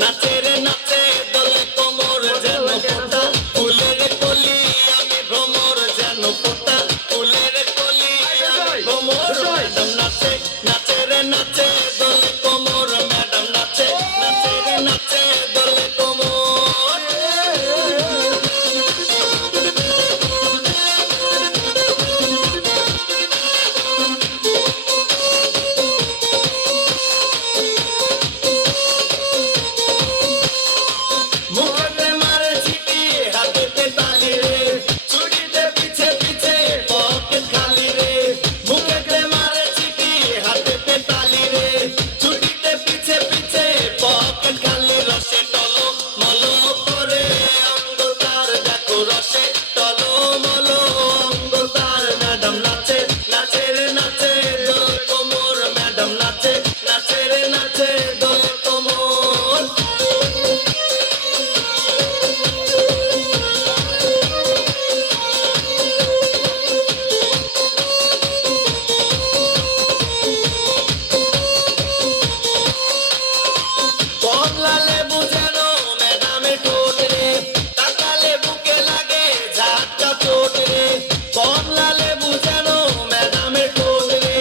নাচে রে নাচে দোলে কোমর যেন ফোঁটা ফুলের কলি আমি ভ্রমর যেন ফোঁটা ফুলের কলি আমি ভ্রমর ম্যাডাম নাচে নাচে রে নাচে দোলে কোমর ম্যাডাম নাচে নাচে রে নাচে দোলে কোমর মুখে মারে চিঠি হাতে তালি রে ছুটিতে পিছে পিছে পকেট খালি রে মুখে মারে চিঠি হাতে তালি রে ছুটিতে পিছে পিছে পকেট খালি রসে টলো মলো করে অঙ্গ তার দেখো রসে টলো মলো অঙ্গ তার ম্যাডাম নাচে নাচে রে নাচে দোল কোমর ম্যাডাম নাচে নাচে রে নাচে দোল কোমর কমলা লেবু যেন ম্যাডামের ঠোঁট রে তাকালে বুকে লাগে ঝাটকা চোট রে কমলা লেবু যেন ম্যাডামের ঠোঁট রে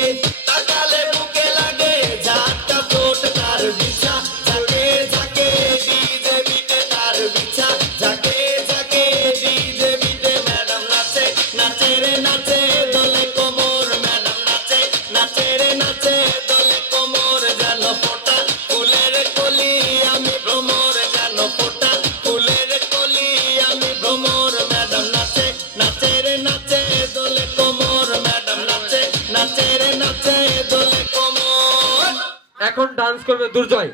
তাকালে বুকে লাগে ঝাটকা চোট তার বিছা ঝাঁকে ঝাঁকে ডিজে বিটে তার বিছা ঝাঁকে ঝাঁকে ডিজে বিটে ম্যাডাম নাচে নাচে রে নাচে দোলে কোমর ম্যাডাম নাচে নাচে রে নাচে দোলে কোমর যেন ফোঁটা ফুলের কলি আমি ভ্রমর যেন ফোঁটা ফুলের কলি আমি ভ্রমর ম্যাডাম নাচে নাচে রে নাচে দোলে কোমর ম্যাডাম নাচে নাচে রে নাচে দোলে কোমর। এখন ডান্স করবে দুর্জয়।